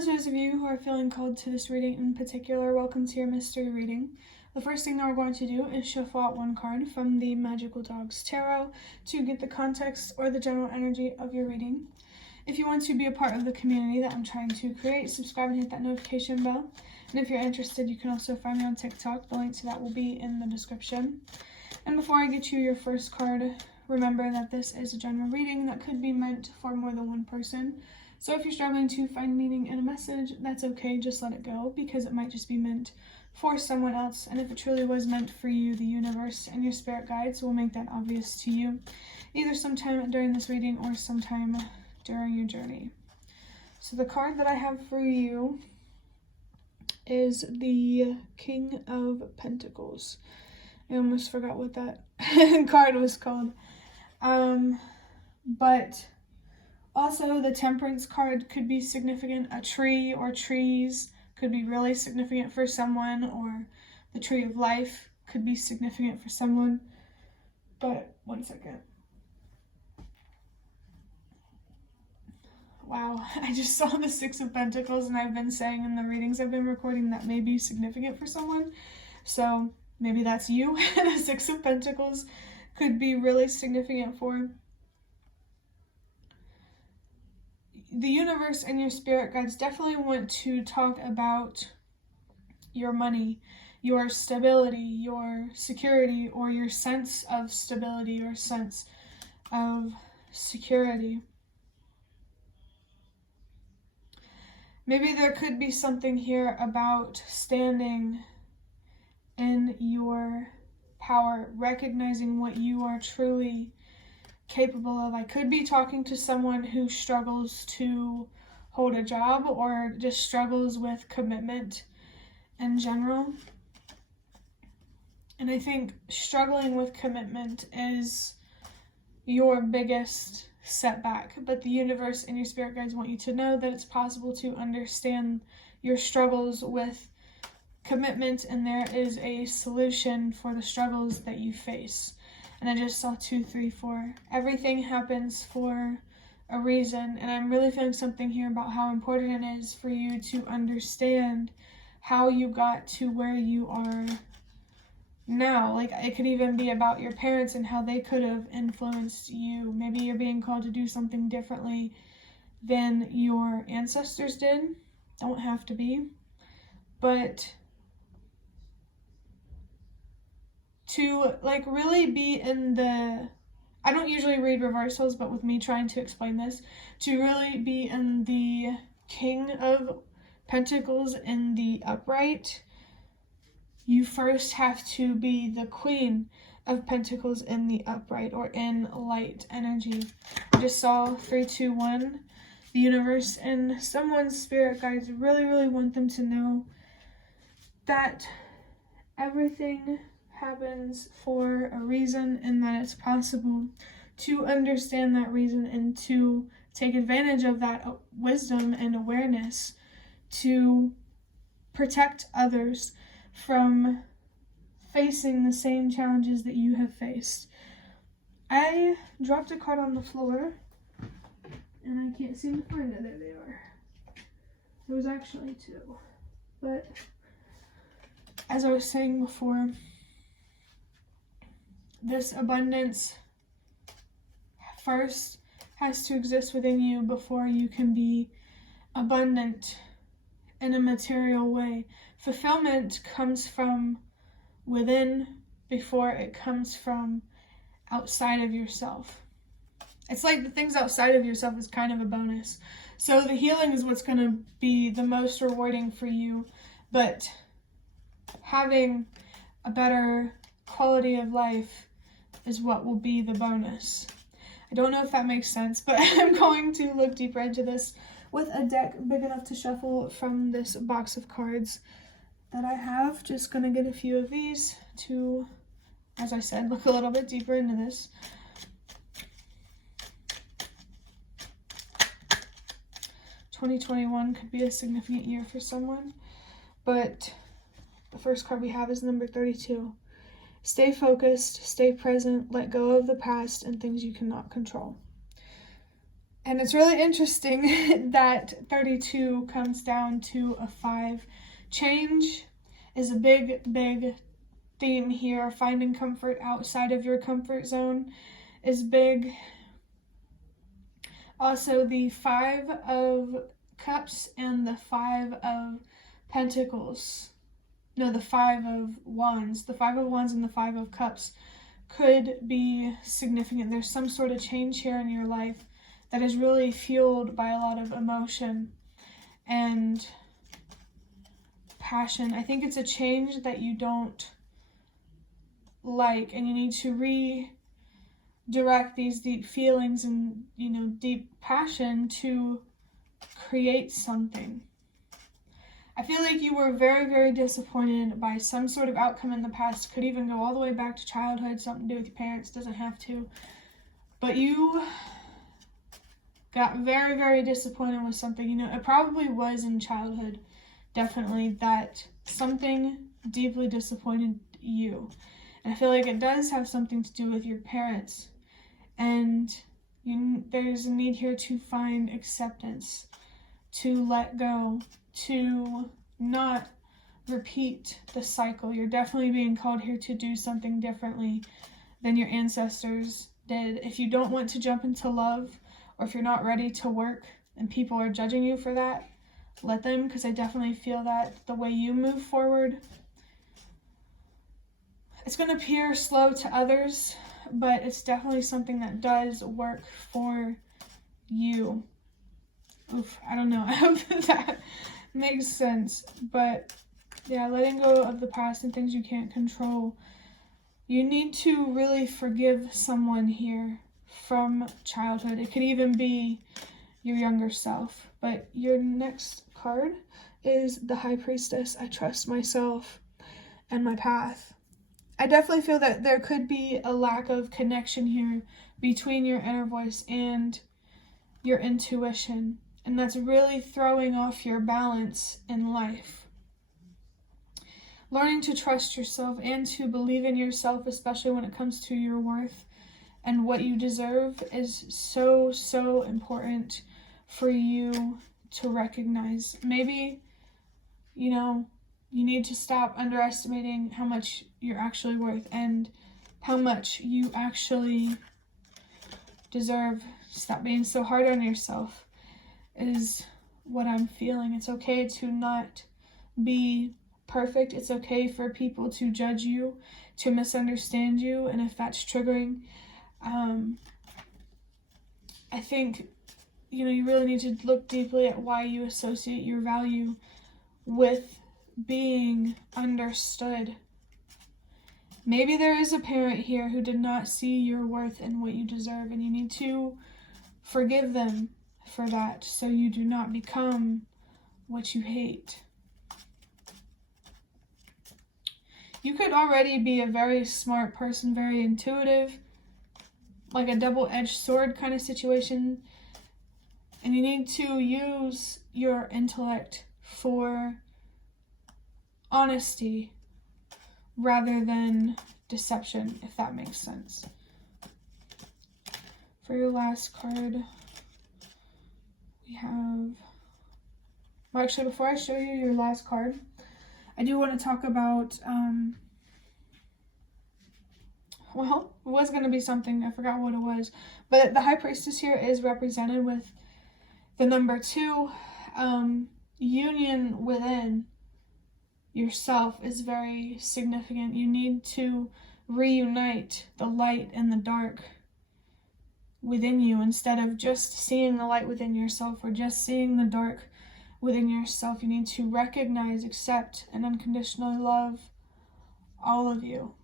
to those of you who are feeling called to this reading in particular, welcome to your mystery reading. The first thing that we're going to do is shuffle out one card from the Magical Dogs Tarot to get the context or the general energy of your reading. If you want to be a part of the community that I'm trying to create, subscribe and hit that notification bell. And if you're interested, you can also find me on TikTok. The link to that will be in the description. And before I get you your first card, remember that this is a general reading that could be meant for more than one person. So if you're struggling to find meaning in a message, that's okay, just let it go, because it might just be meant for someone else. And if it truly was meant for you, the universe and your spirit guides will make that obvious to you, either sometime during this reading or sometime during your journey. So the card that I have for you is the King of Pentacles. I almost forgot what that card was called. But also the Temperance card could be significant. A tree or trees could be really significant for someone, or the Tree of Life could be significant for someone. But one second. Wow, I just saw the Six of Pentacles, and I've been saying in the readings I've been recording that may be significant for someone. So maybe that's you. The Six of Pentacles could be really significant for the universe, and your spirit guides definitely want to talk about your money, your stability, your security, or your sense of stability or sense of security. Maybe there could be something here about standing in your power, recognizing what you are truly capable of. I could be talking to someone who struggles to hold a job or just struggles with commitment in general. And I think struggling with commitment is your biggest setback, but the universe and your spirit guides want you to know that it's possible to understand your struggles with commitment, and there is a solution for the struggles that you face. And I just saw 2, 3, 4. Everything happens for a reason, and I'm really feeling something here about how important it is for you to understand how you got to where you are now. Like, it could even be about your parents and how they could have influenced you. Maybe you're being called to do something differently than your ancestors did. Don't have to be. But to really be in the, I don't usually read reversals, but with me trying to explain this, to really be in the King of Pentacles in the upright, you first have to be the Queen of Pentacles in the upright, or in light energy. I just saw 3, 2, 1. The universe and someone's spirit guides really want them to know that everything happens for a reason, and that it's possible to understand that reason and to take advantage of that wisdom and awareness to protect others from facing the same challenges that you have faced. I dropped a card on the floor and I can't seem to find it. There they are. There was actually 2, but as I was saying before, this abundance first has to exist within you before you can be abundant in a material way. Fulfillment comes from within before it comes from outside of yourself. It's like the things outside of yourself is kind of a bonus. So the healing is what's going to be the most rewarding for you, but having a better quality of life is what will be the bonus. I don't know if that makes sense, but I'm going to look deeper into this with a deck big enough to shuffle from this box of cards that I have. Just gonna get a few of these to, as I said, look a little bit deeper into this. (2021) could be a significant year for someone, but the first card we have is number 32. Stay focused, stay present, let go of the past and things you cannot control. And it's really interesting that 32 comes down to a 5. Change is a big, big theme here. Finding comfort outside of your comfort zone is big. Also, the 5 of Cups and the 5 of Pentacles. No, the 5 of Wands. The 5 of Wands and the 5 of Cups could be significant. There's some sort of change here in your life that is really fueled by a lot of emotion and passion. I think it's a change that you don't like, and you need to redirect these deep feelings and, deep passion to create something. I feel like you were very, very disappointed by some sort of outcome in the past. Could even go all the way back to childhood, something to do with your parents, doesn't have to. But you got very, very disappointed with something. It probably was in childhood, definitely, that something deeply disappointed you. And I feel like it does have something to do with your parents. And there's a need here to find acceptance, to let go, to not repeat the cycle. You're definitely being called here to do something differently than your ancestors did. If you don't want to jump into love, or if you're not ready to work and people are judging you for that, let them, because I definitely feel that the way you move forward, it's going to appear slow to others, but it's definitely something that does work for you. Oof, I don't know. I hope that makes sense. But yeah, letting go of the past and things you can't control. You need to really forgive someone here from childhood. It could even be your younger self. But your next card is the High Priestess. I trust myself and my path. I definitely feel that there could be a lack of connection here between your inner voice and your intuition. And that's really throwing off your balance in life. Learning to trust yourself and to believe in yourself, especially when it comes to your worth and what you deserve, is so, so important for you to recognize. Maybe, you need to stop underestimating how much you're actually worth and how much you actually deserve. Stop being so hard on yourself is what I'm feeling. It's okay to not be perfect. It's okay for people to judge you, to misunderstand you, and if that's triggering, I think, you really need to look deeply at why you associate your value with being understood. Maybe there is a parent here who did not see your worth and what you deserve, and you need to forgive them for that so you do not become what you hate. You could already be a very smart person, very intuitive, like a double-edged sword kind of situation, and you need to use your intellect for honesty rather than deception, if that makes sense. For your last card, we have... Well, actually, before I show you your last card, I do want to talk about, it was going to be something, I forgot what it was, but the High Priestess here is represented with the number 2. Union within yourself is very significant. You need to reunite the light and the dark within you instead of just seeing the light within yourself or just seeing the dark within yourself. You need to recognize, accept, and unconditionally love all of you.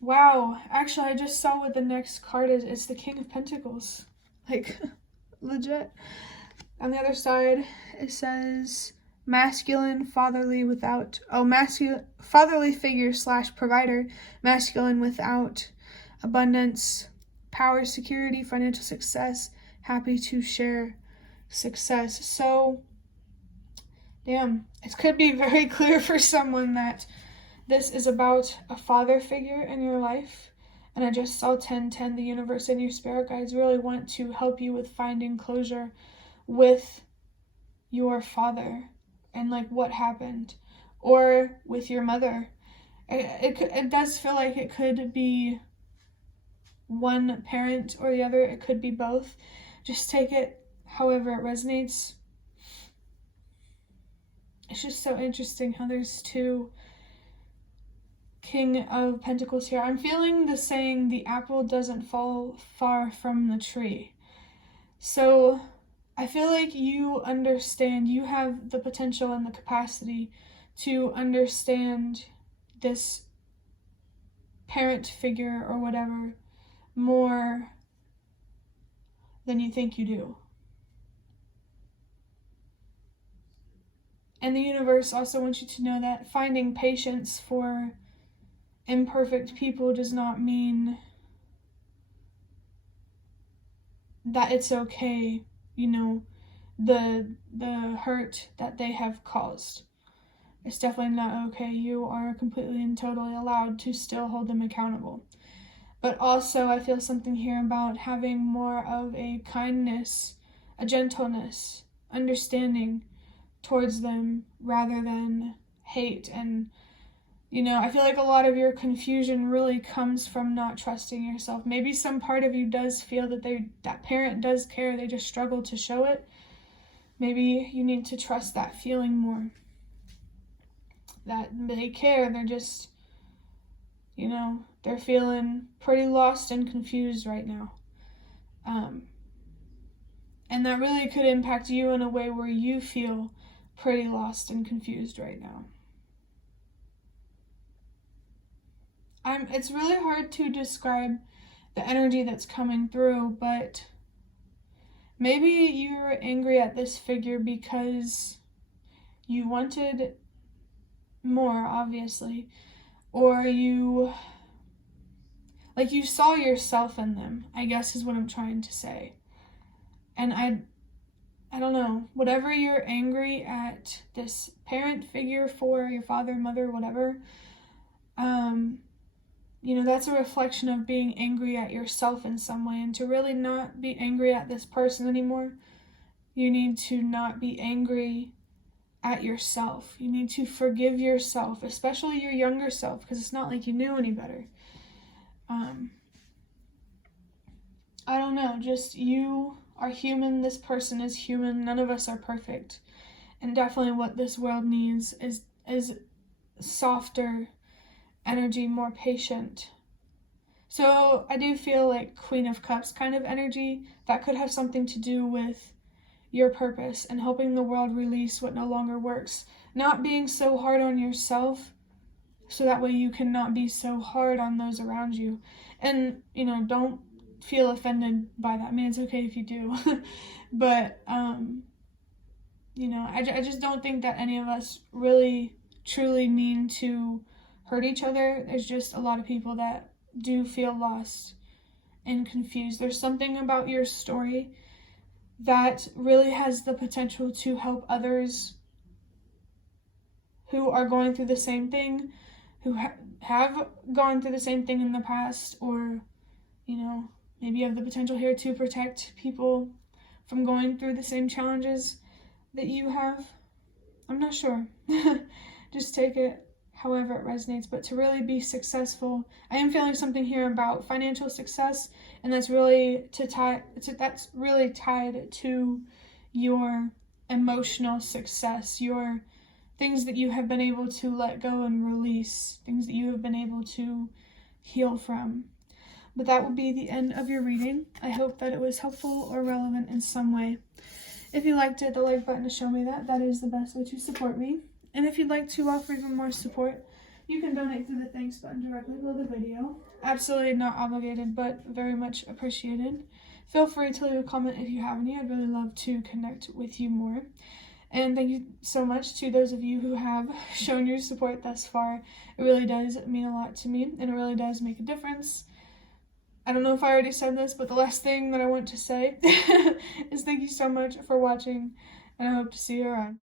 Wow, actually I just saw what the next card is. It's the King of Pentacles. Like, legit. On the other side, it says masculine, fatherly fatherly figure / provider, masculine without abundance, power, security, financial success, happy to share success. So, damn, it could be very clear for someone that this is about a father figure in your life, And I just saw 1010, the universe and your spirit guides really want to help you with finding closure with your father and like what happened, or with your mother. It does feel like it could be one parent or the other. It could be both. Just take it however it resonates. It's just so interesting how there's two King of Pentacles here. I'm feeling the saying, the apple doesn't fall far from the tree. So I feel like you understand, you have the potential and the capacity to understand this parent figure or whatever more than you think you do. And the universe also wants you to know that finding patience for imperfect people does not mean that it's okay, you know, the hurt that they have caused. It's definitely not okay. You are completely and totally allowed to still hold them accountable. But also I feel something here about having more of a kindness, a gentleness, understanding towards them rather than hate. And, you know, I feel like a lot of your confusion really comes from not trusting yourself. Maybe some part of you does feel that that parent does care, they just struggle to show it. Maybe you need to trust that feeling more. That they care, they're just, you know, they're feeling pretty lost and confused right now. And that really could impact you in a way where you feel pretty lost and confused right now. It's really hard to describe the energy that's coming through, but maybe you're angry at this figure because you wanted more, obviously, or you saw yourself in them, I guess is what I'm trying to say. And I don't know, whatever you're angry at this parent figure for, your father, mother, whatever, you know, that's a reflection of being angry at yourself in some way. And to really not be angry at this person anymore, you need to not be angry at yourself. You need to forgive yourself, especially your younger self, because it's not like you knew any better. I don't know, just you are human, this person is human, none of us are perfect. And definitely what this world needs is softer energy, more patient. So I do feel like Queen of Cups kind of energy. That could have something to do with your purpose and helping the world release what no longer works. Not being so hard on yourself, so that way you cannot be so hard on those around you. And, you know, don't feel offended by that. I mean, it's okay if you do. But, you know, I just don't think that any of us really truly mean to hurt each other. There's just a lot of people that do feel lost and confused. There's something about your story that really has the potential to help others who are going through the same thing, who have gone through the same thing in the past, or, you know, maybe you have the potential here to protect people from going through the same challenges that you have. I'm not sure. Just take it however it resonates, but to really be successful, I am feeling something here about financial success, and that's really tied to your emotional success, your things that you have been able to let go and release, things that you have been able to heal from. But that will be the end of your reading. I hope that it was helpful or relevant in some way. If you liked it, the like button to show me that. That is the best way to support me. And if you'd like to offer even more support, you can donate through the thanks button directly below the video. Absolutely not obligated, but very much appreciated. Feel free to leave a comment if you have any. I'd really love to connect with you more. And thank you so much to those of you who have shown your support thus far. It really does mean a lot to me, and it really does make a difference. I don't know if I already said this, but the last thing that I want to say is thank you so much for watching, and I hope to see you around.